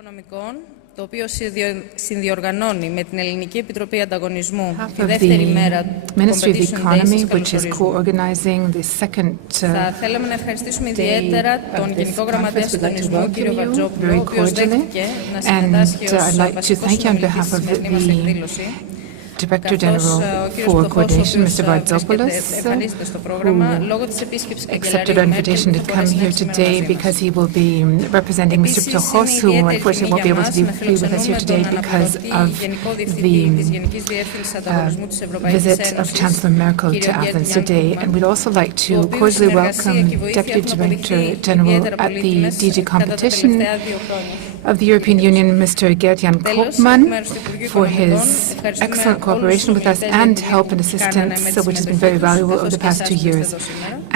Οικονομικών, το οποίο συνδιοργανώνει με την Ελληνική Επιτροπή Ανταγωνισμού τη δεύτερη μέρα του Competition Day στις καλωσορίζουμε. Θα θέλαμε να ευχαριστήσουμε ιδιαίτερα τον Γενικό Γραμματέα Συντονισμού, κύριο Βαρτζόπουλο, ο οποίος δέχτηκε να συμμετάσχει ως βασικός συνομιλητής στη σημερινή μας εκδήλωση. Director General for Coordination, Mr. Vardzopoulos, who accepted our invitation to come here today because he will be representing Mr. Ptochos, who unfortunately won't be able to be with us here today because of the visit of Chancellor Merkel to Athens today. And we'd also like to cordially welcome Deputy Director General at the DG Competition of the European Union, Mr. Gert-Jan Koopman, for his excellent cooperation with us and help and assistance, which has been very valuable over the past 2 years.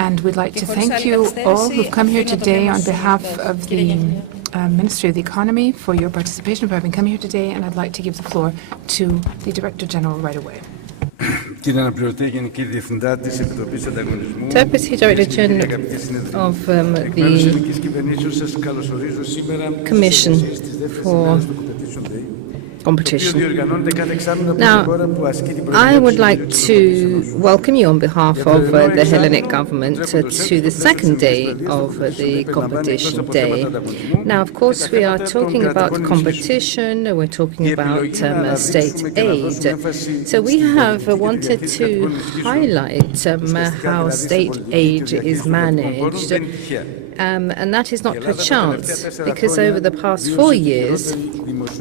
And we'd like to thank you all who've come here today on behalf of the Ministry of the Economy for your participation, for having come here today, and I'd like to give the floor to the Director General right away. Deputy Director General of the Commission for Competition. Now, I would like to welcome you on behalf of the Hellenic government to the second day of the Competition Day. Now, of course, we are talking about competition, we're talking about state aid. So we have wanted to highlight how state aid is managed. And that is not per chance, because over the past 4 years,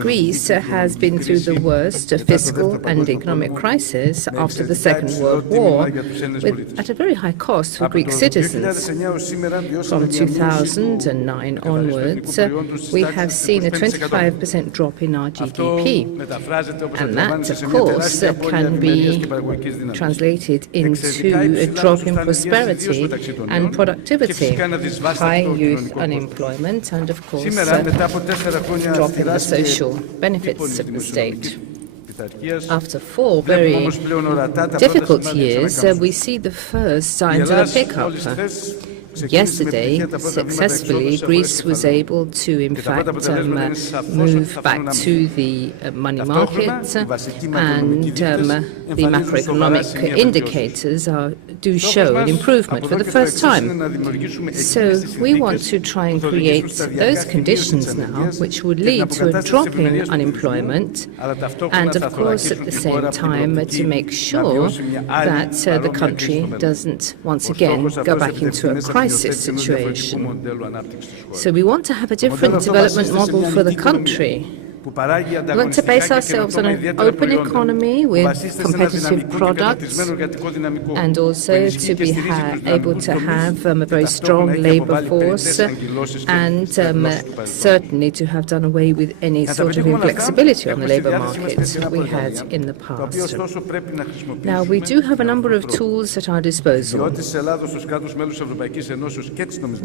Greece has been through the worst fiscal and economic crisis after the Second World War, at a very high cost for Greek citizens. From 2009 onwards, we have seen a 25% drop in our GDP. And that, of course, can be translated into a drop in prosperity and productivity. High youth unemployment and, of course, drop in the social benefits of the state. After 4 very difficult years, we see the first signs of a pickup. Yesterday, successfully, Greece was able to, in fact, move back to the money market, and the macroeconomic indicators do show an improvement for the first time. So we want to try and create those conditions now which would lead to a drop in unemployment, and of course at the same time to make sure that the country doesn't once again go back into a crisis situation. So we want to have a different development model for the country. We want to base ourselves on an open economy with competitive products, and also to be able to have a very strong labour force, and certainly to have done away with any sort of inflexibility on the labour market we had in the past. Now, we do have a number of tools at our disposal.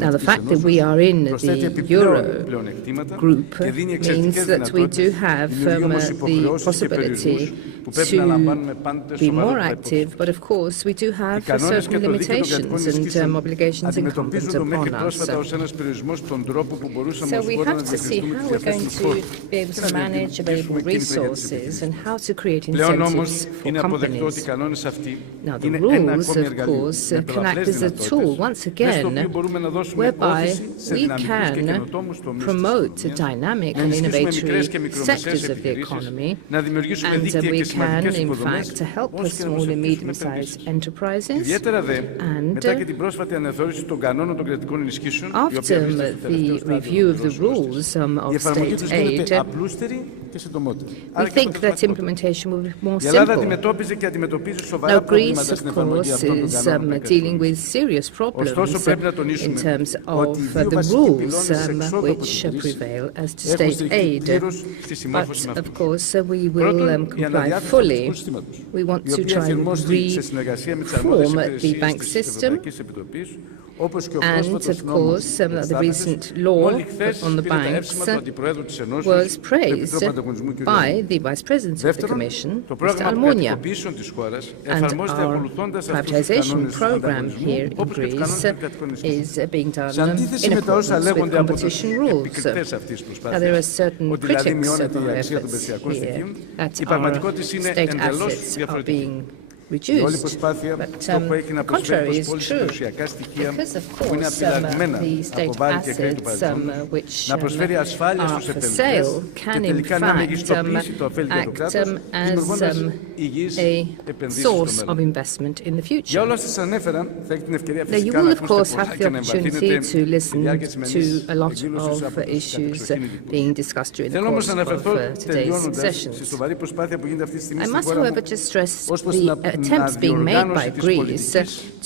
Now, the fact that we are in the Euro group means that we do have the possibility to be more active, but of course we do have certain limitations and obligations incumbent upon us. So we have to see how we're going to be able to manage available resources and how to create incentives for companies. Now, the rules, of course, can act as a tool, once again, whereby we can promote dynamic and innovatory sectors of the economy, and we can, in fact, help small and medium-sized enterprises. And after the review of the rules of state aid, we think that implementation will be more simple. Now, Greece, of course, is dealing with serious problems in terms of the rules which prevail as to state aid. But, of course, we will comply fully. We want to try and reform the bank system. And, of course, the recent law on the banks was praised by the Vice President of the Commission, Mr. Almunia. And our privatization program here in Greece is being done in accordance with competition rules. Now, there are certain critics of our efforts here, that our state assets are being reduced, but the contrary is true, because of course the state assets which are for sale can in fact act as a source of investment in the future. Now, you will of course have the opportunity to listen to a lot of issues being discussed during the course of today's sessions. I must, however, just stress the attempts being made by Greece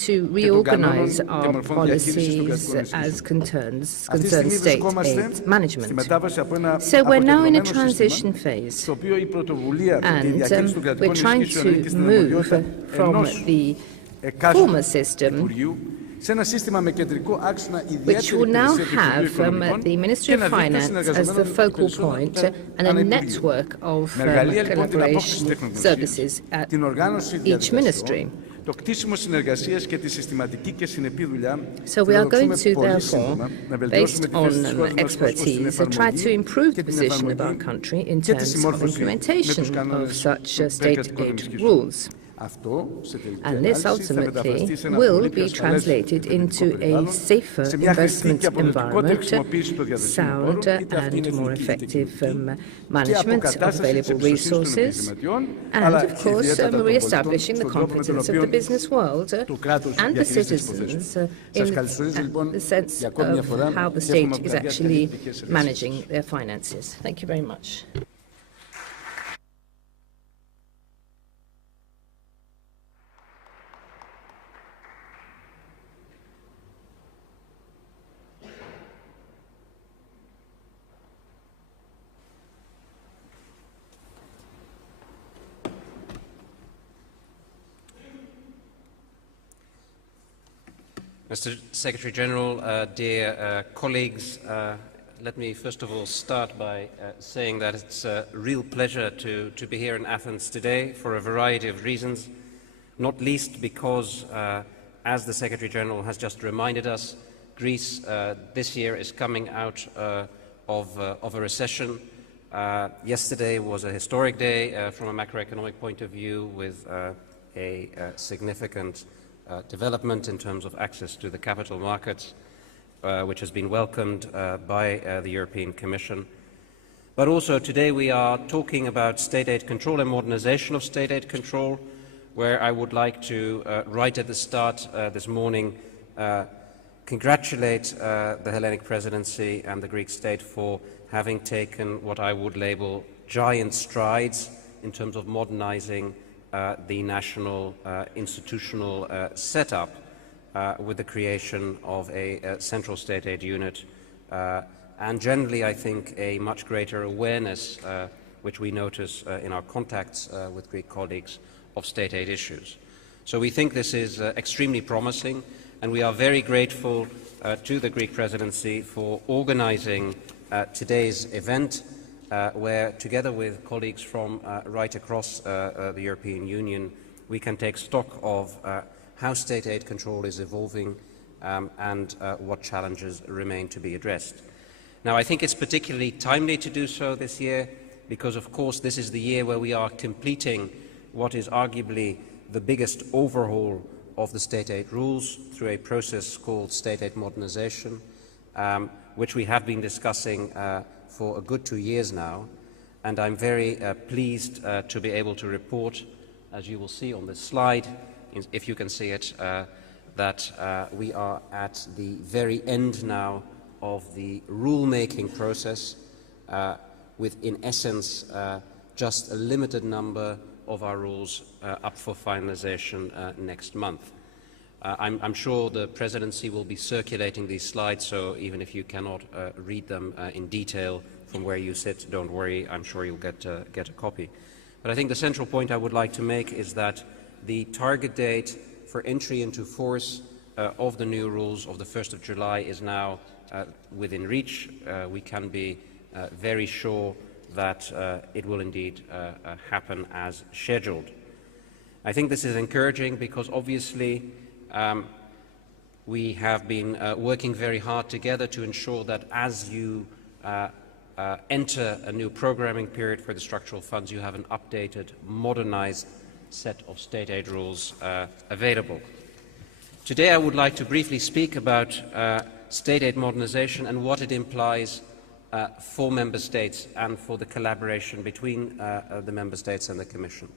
to reorganize our policies as concerns state aid management. So we're now in a transition phase, and we're trying to move from the former system, which will now have the Ministry of Finance as the focal point and a network of collaboration services at each ministry. So we are going to, therefore, based on expertise, try to improve the position of our country in terms of implementation of such state aid rules. And this ultimately will be translated into a safer investment environment, sound and more effective management of available resources, and of course re-establishing the confidence of the business world and the citizens in the sense of how the state is actually managing their finances. Thank you very much. Mr. Secretary General, dear colleagues, let me first of all start by saying that it's a real pleasure to be here in Athens today for a variety of reasons, not least because, as the Secretary General has just reminded us, Greece this year is coming out of a recession. Yesterday was a historic day from a macroeconomic point of view, with a significant development in terms of access to the capital markets, which has been welcomed by the European Commission. But also today we are talking about state aid control and modernization of state aid control, where I would like to, right at the start this morning, congratulate the Hellenic Presidency and the Greek state for having taken what I would label giant strides in terms of modernizing the national institutional setup with the creation of a central state aid unit, and generally I think a much greater awareness, which we notice in our contacts with Greek colleagues, of state aid issues. So we think this is extremely promising, and we are very grateful to the Greek presidency for organizing today's event, where, together with colleagues from right across the European Union, we can take stock of how state aid control is evolving and what challenges remain to be addressed. Now, I think it's particularly timely to do so this year because, of course, this is the year where we are completing what is arguably the biggest overhaul of the state aid rules through a process called state aid modernization, which we have been discussing for a good 2 years now, and I'm very pleased to be able to report, as you will see on this slide, if you can see it, that we are at the very end now of the rule-making process, with, in essence, just a limited number of our rules up for finalization next month. I'm sure the presidency will be circulating these slides, so even if you cannot read them in detail from where you sit, don't worry, I'm sure you'll get a copy. But I think the central point I would like to make is that the target date for entry into force of the new rules of the 1st of July is now within reach. We can be very sure that it will indeed happen as scheduled. I think this is encouraging because obviously we have been working very hard together to ensure that as you enter a new programming period for the structural funds, you have an updated, modernized set of state aid rules available. Today I would like to briefly speak about state aid modernization and what it implies for Member States and for the collaboration between the Member States and the Commission.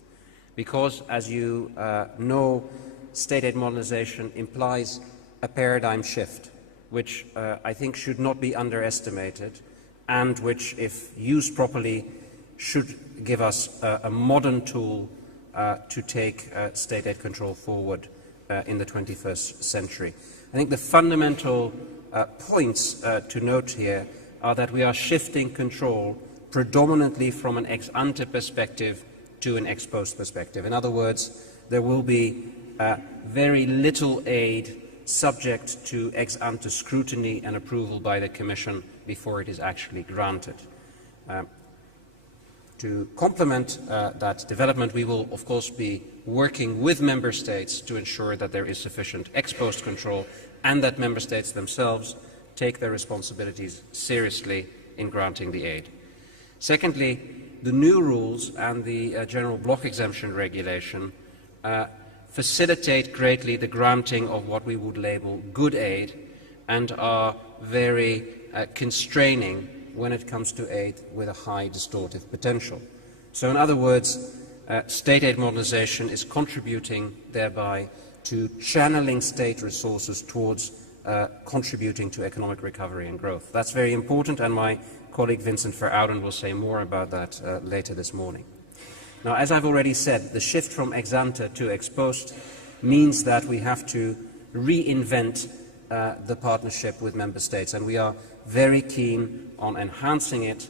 Because, as you know, state aid modernization implies a paradigm shift, which I think should not be underestimated, and which, if used properly, should give us a modern tool to take state aid control forward in the 21st century. I think the fundamental points to note here are that we are shifting control predominantly from an ex-ante perspective to an ex-post perspective. In other words, there will be very little aid subject to ex-ante scrutiny and approval by the Commission before it is actually granted. To complement that development, we will of course be working with Member States to ensure that there is sufficient ex-post control and that Member States themselves take their responsibilities seriously in granting the aid. Secondly, the new rules and the general block exemption regulation facilitate greatly the granting of what we would label good aid and are very constraining when it comes to aid with a high distortive potential. So in other words, state aid modernization is contributing thereby to channeling state resources towards contributing to economic recovery and growth. That's very important, and my colleague Vincent Verhouden will say more about that later this morning. Now, as I've already said, the shift from ex-ante to ex-post means that we have to reinvent the partnership with Member States, and we are very keen on enhancing it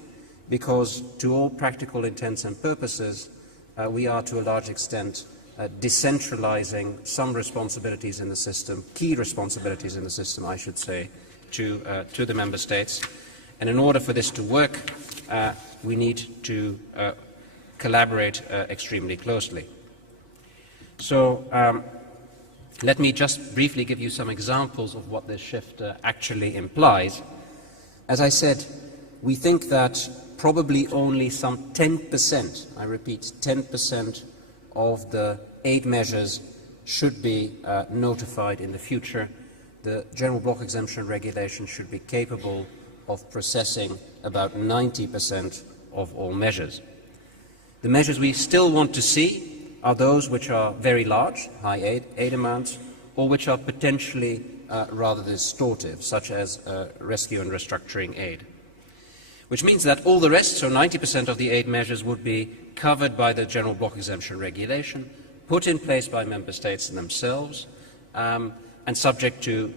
because, to all practical intents and purposes, we are to a large extent decentralizing some responsibilities in the system, key responsibilities in the system, I should say, to the Member States. And in order for this to work, we need to collaborate extremely closely. So let me just briefly give you some examples of what this shift actually implies. As I said, we think that probably only some 10%, I repeat, 10% of the aid measures should be notified in the future. The general block exemption regulation should be capable of processing about 90% of all measures. The measures we still want to see are those which are very large, high aid amounts, or which are potentially rather distortive, such as rescue and restructuring aid. Which means that all the rest, so 90% of the aid measures, would be covered by the general block exemption regulation, put in place by Member States themselves, and subject to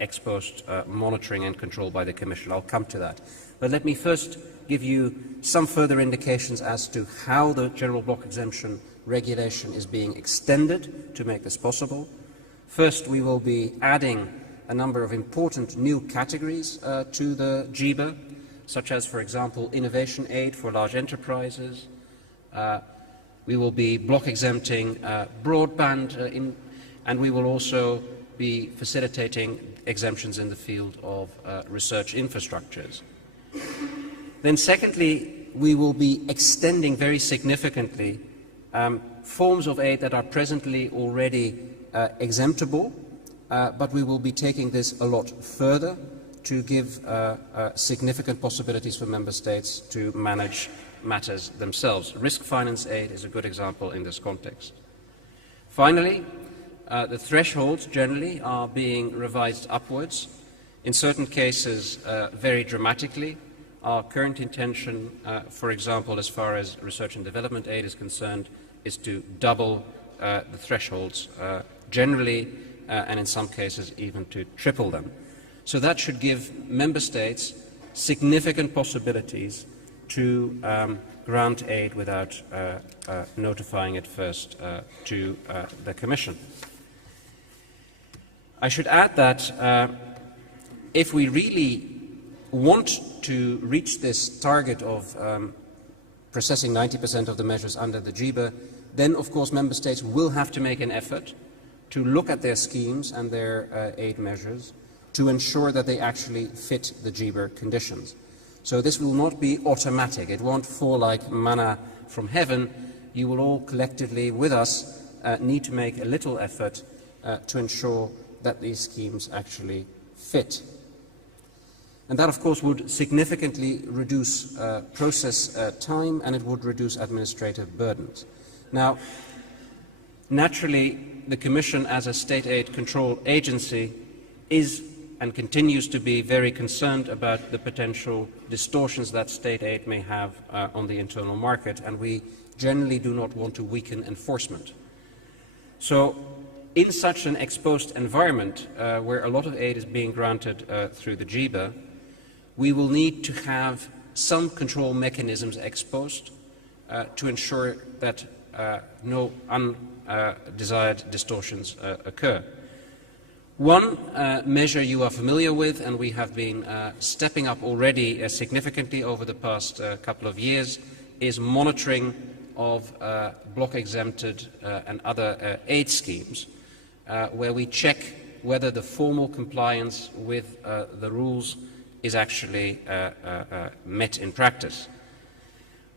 ex-post monitoring and control by the Commission. I'll come to that. But let me first give you some further indications as to how the general block exemption regulation is being extended to make this possible. First, we will be adding a number of important new categories to the GBA, such as, for example, innovation aid for large enterprises. We will be block exempting broadband, and we will also be facilitating exemptions in the field of research infrastructures. Then secondly, we will be extending very significantly forms of aid that are presently already exemptable, but we will be taking this a lot further to give significant possibilities for Member States to manage matters themselves. Risk finance aid is a good example in this context. Finally, the thresholds generally are being revised upwards, in certain cases very dramatically. Our current intention, for example, as far as research and development aid is concerned, is to double the thresholds generally, and in some cases even to triple them. So that should give Member States significant possibilities to grant aid without notifying it first to the Commission. I should add that if we really want to reach this target of processing 90% of the measures under the GBA, then of course Member States will have to make an effort to look at their schemes and their aid measures to ensure that they actually fit the GBA conditions. So this will not be automatic. It won't fall like manna from heaven. You will all collectively, with us, need to make a little effort to ensure that these schemes actually fit. And that, of course, would significantly reduce process time, and it would reduce administrative burdens. Now, naturally, the Commission, as a state aid control agency, is and continues to be very concerned about the potential distortions that state aid may have on the internal market, and we generally do not want to weaken enforcement. So, in such an ex-post environment, where a lot of aid is being granted through the GBA, we will need to have some control mechanisms ex-post to ensure that no undesired distortions occur. One measure you are familiar with, and we have been stepping up already significantly over the past couple of years, is monitoring of block-exempted and other aid schemes, where we check whether the formal compliance with the rules is actually met in practice.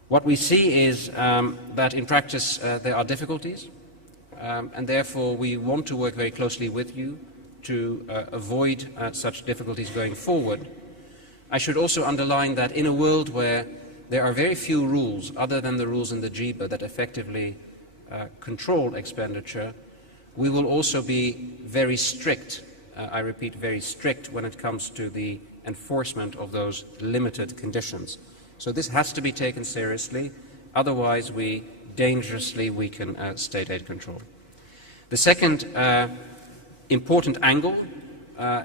What we see is that in practice there are difficulties, and therefore we want to work very closely with you to avoid such difficulties going forward. I should also underline that in a world where there are very few rules other than the rules in the GBA that effectively control expenditure, we will also be very strict, I repeat, very strict when it comes to the enforcement of those limited conditions. So this has to be taken seriously, otherwise we dangerously weaken state aid control. The second important angle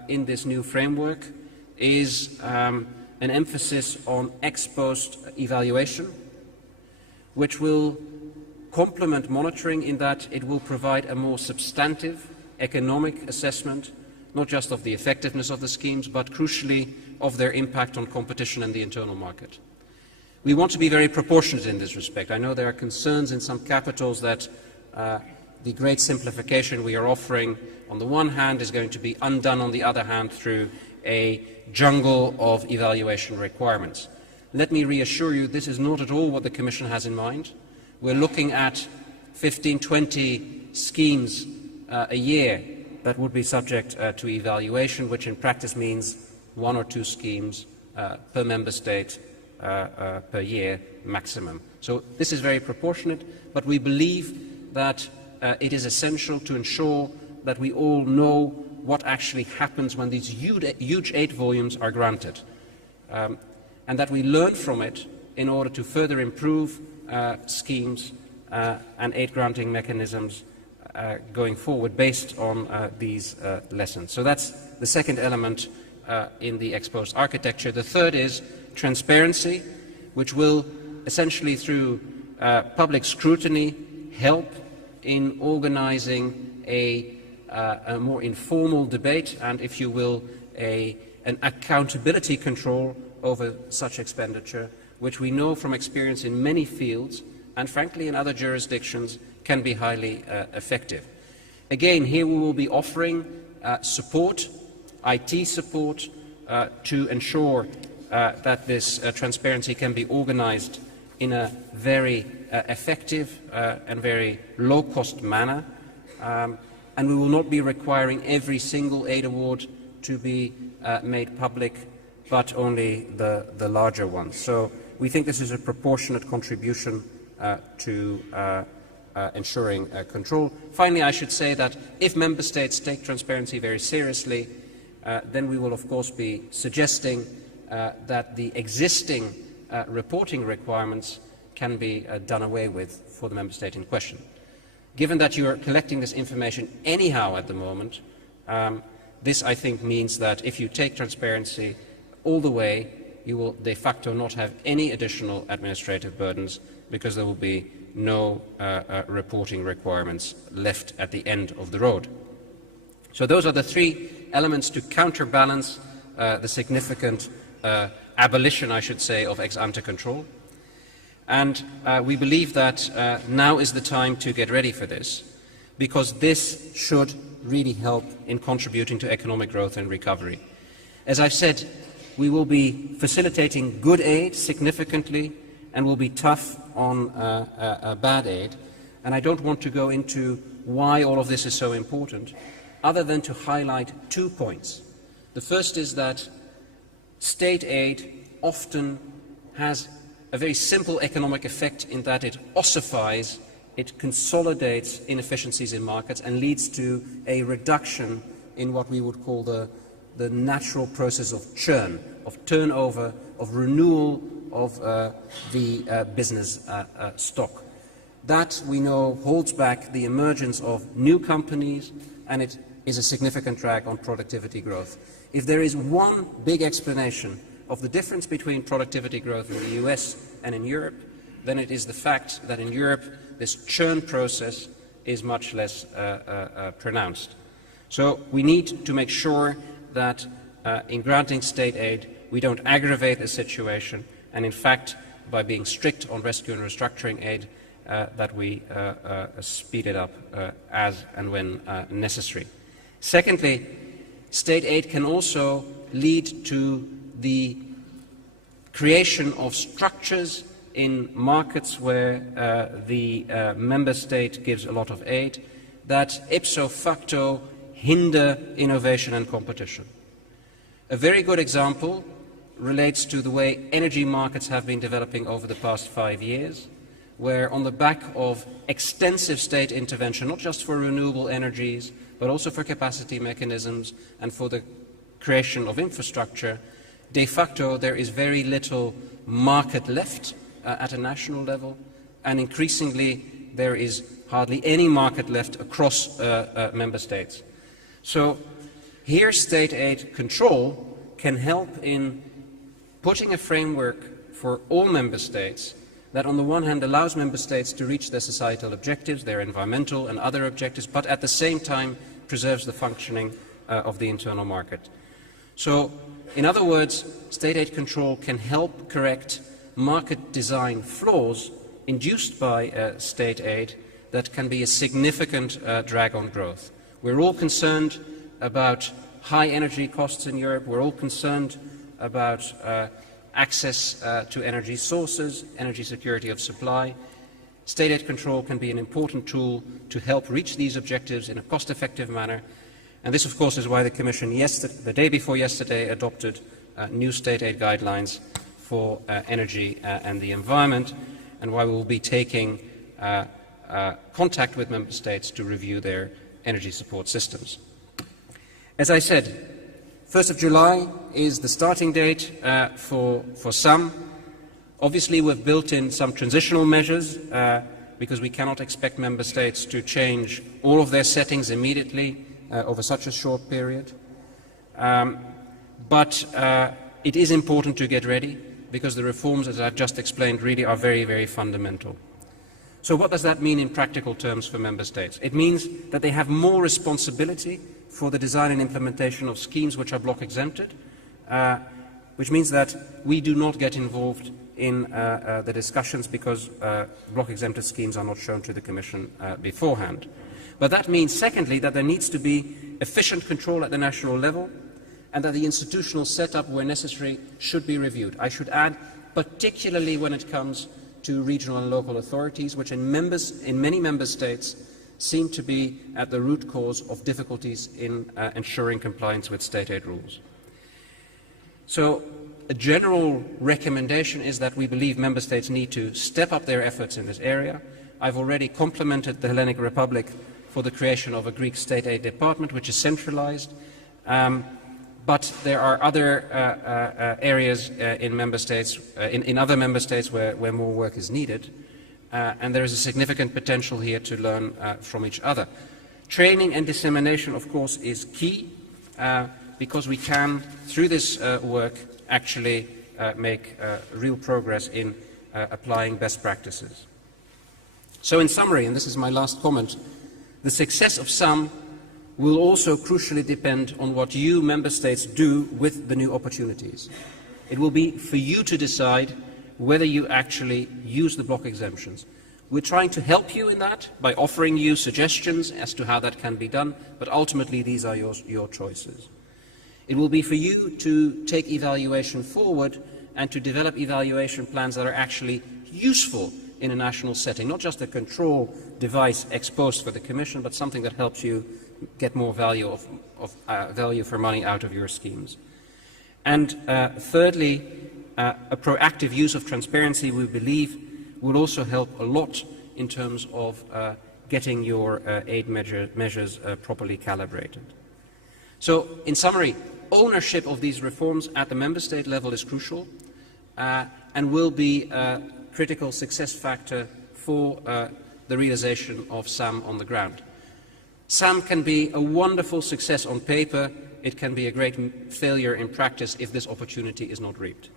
in this new framework is an emphasis on ex-post evaluation, which will complement monitoring in that it will provide a more substantive economic assessment, not just of the effectiveness of the schemes, but crucially of their impact on competition and the internal market. We want to be very proportionate in this respect. I know there are concerns in some capitals that the great simplification we are offering on the one hand is going to be undone on the other hand through a jungle of evaluation requirements. Let me reassure you, this is not at all what the Commission has in mind. We're looking at 15, 20 schemes a year that would be subject to evaluation, which in practice means 1 or 2 schemes per member state per year maximum. So this is very proportionate, but we believe that it is essential to ensure that we all know what actually happens when these huge aid volumes are granted, and that we learn from it in order to further improve schemes and aid granting mechanisms going forward based on these lessons. So that's the second element in the ex-post architecture. The third is transparency, which will essentially through public scrutiny help in organizing a more informal debate and, if you will, an accountability control over such expenditure, which we know from experience in many fields and frankly in other jurisdictions can be highly effective. Again, here we will be offering support, IT support, to ensure that this transparency can be organized in a very effective and very low-cost manner. And we will not be requiring every single aid award to be made public, but only the larger ones. So we think this is a proportionate contribution to ensuring control. Finally, I should say that if Member States take transparency very seriously, then we will of course be suggesting that the existing reporting requirements can be done away with for the Member State in question. Given that you are collecting this information anyhow at the moment, this I think means that if you take transparency all the way, you will de facto not have any additional administrative burdens because there will be no reporting requirements left at the end of the road. So those are the three elements to counterbalance the significant abolition, I should say, of ex-ante control. And we believe that now is the time to get ready for this, because this should really help in contributing to economic growth and recovery. As I've said, we will be facilitating good aid significantly and will be tough on bad aid. And I don't want to go into why all of this is so important, other than to highlight 2 points. The first is that state aid often has a very simple economic effect in that it ossifies, it consolidates inefficiencies in markets and leads to a reduction in what we would call the natural process of churn, of turnover, of renewal of the business stock. That, we know, holds back the emergence of new companies, and it is a significant drag on productivity growth. If there is one big explanation of the difference between productivity growth in the US and in Europe, then it is the fact that in Europe this churn process is much less pronounced. So we need to make sure that in granting state aid we don't aggravate the situation, and in fact by being strict on rescue and restructuring aid that we speed it up as and when necessary. Secondly, state aid can also lead to the creation of structures in markets where the member state gives a lot of aid that ipso facto hinder innovation and competition. A very good example relates to the way energy markets have been developing over the past 5 years, where on the back of extensive state intervention, not just for renewable energies, but also for capacity mechanisms and for the creation of infrastructure, de facto there is very little market left at a national level, and increasingly there is hardly any market left across member states. So here state aid control can help in putting a framework for all member states that on the one hand allows member states to reach their societal objectives, their environmental and other objectives, but at the same time preserves the functioning of the internal market. So, in other words, state aid control can help correct market design flaws induced by state aid that can be a significant drag on growth. We're all concerned about high energy costs in Europe. We're all concerned about access to energy sources, energy security of supply. State aid control can be an important tool to help reach these objectives in a cost-effective manner. And this, of course, is why the Commission the day before yesterday adopted new state aid guidelines for energy and the environment, and why we will be taking contact with member states to review their energy support systems. As I said, 1st of July is the starting date for some. Obviously, we've built in some transitional measures because we cannot expect member states to change all of their settings immediately over such a short period. But it is important to get ready because the reforms, as I've just explained, really are very, very fundamental. So what does that mean in practical terms for member states? It means that they have more responsibility for the design and implementation of schemes which are block exempted, which means that we do not get involved in the discussions because block exempted schemes are not shown to the Commission beforehand. But that means, secondly, that there needs to be efficient control at the national level and that the institutional setup, where necessary, should be reviewed. I should add, particularly when it comes to regional and local authorities, which in many member states seem to be at the root cause of difficulties in ensuring compliance with state aid rules. So a general recommendation is that we believe member states need to step up their efforts in this area. I've already complimented the Hellenic Republic for the creation of a Greek state aid department, which is centralized. But there are other areas in member states, in other member states where more work is needed. And there is a significant potential here to learn from each other. Training and dissemination, of course, is key because we can, through this work, actually make real progress in applying best practices. So in summary, and this is my last comment, the success of SAM will also crucially depend on what you member states do with the new opportunities. It will be for you to decide whether you actually use the block exemptions. We're trying to help you in that by offering you suggestions as to how that can be done, but ultimately these are your choices. It will be for you to take evaluation forward and to develop evaluation plans that are actually useful in a national setting, not just a control device ex post for the Commission, but something that helps you get more value value for money out of your schemes. And thirdly, a proactive use of transparency, we believe, will also help a lot in terms of getting your aid measures properly calibrated. So, in summary, ownership of these reforms at the member state level is crucial and will be a critical success factor for the realization of SAM on the ground. SAM can be a wonderful success on paper. It can be a great failure in practice if this opportunity is not reaped.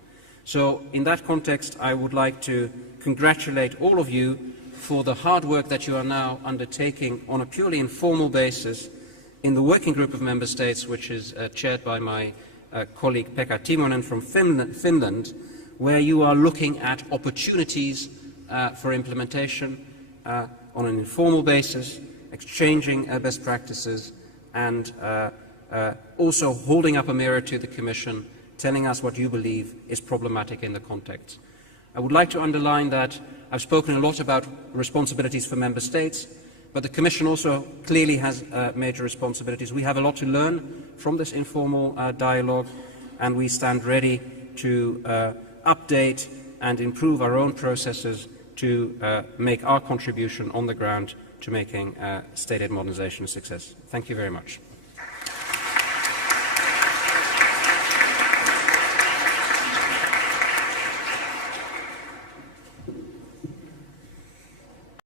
So in that context, I would like to congratulate all of you for the hard work that you are now undertaking on a purely informal basis in the working group of member states, which is chaired by my colleague Pekka Timonen from Finland, where you are looking at opportunities for implementation on an informal basis, exchanging best practices, and also holding up a mirror to the Commission, telling us what you believe is problematic in the context. I would like to underline that I've spoken a lot about responsibilities for member states, but the Commission also clearly has major responsibilities. We have a lot to learn from this informal dialogue, and we stand ready to update and improve our own processes to make our contribution on the ground to making state aid modernization a success. Thank you very much.